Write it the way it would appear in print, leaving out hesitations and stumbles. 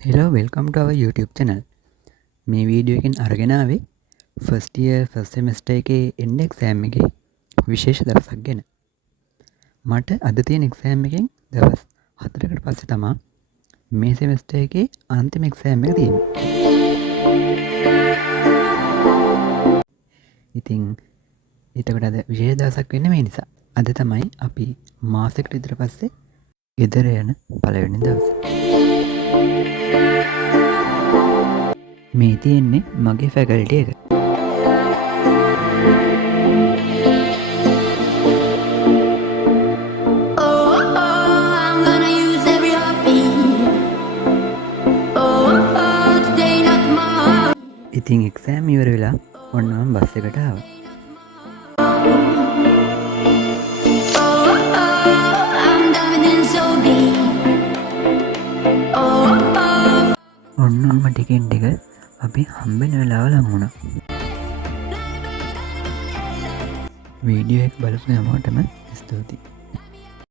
Hello, welcome to our YouTube channel. මේ video එකෙන් අරගෙන ආවේ first year first semester එකේ end exam එකේ විශේෂ දවසක් ගැන. මට අද තියෙන exam එකෙන් දවස් 4කට පස්සේ තමයි මේ semester එකේ අන්තිම exam එක තියෙන්නේ. ඉතින් එතකොට අද විශේෂ දවසක් වෙන්නේ මේ නිසා. අද තමයි අපි මාසෙකට විතර පස්සේ ගෙදර යන පළවෙනි දවස. මේ තියෙන්නේ මගේ ෆැකල්ටි එක. ඉතින් එක්සෑම් ඉවර වෙලා ඔන්න මම බස් එකට ආවා. ඔන්න ටිකෙන් ටික අපි හම්බෙන වෙලාව ලං වුණා. වීඩියෝ එක බලපු හැමෝටම ස්තුතියි.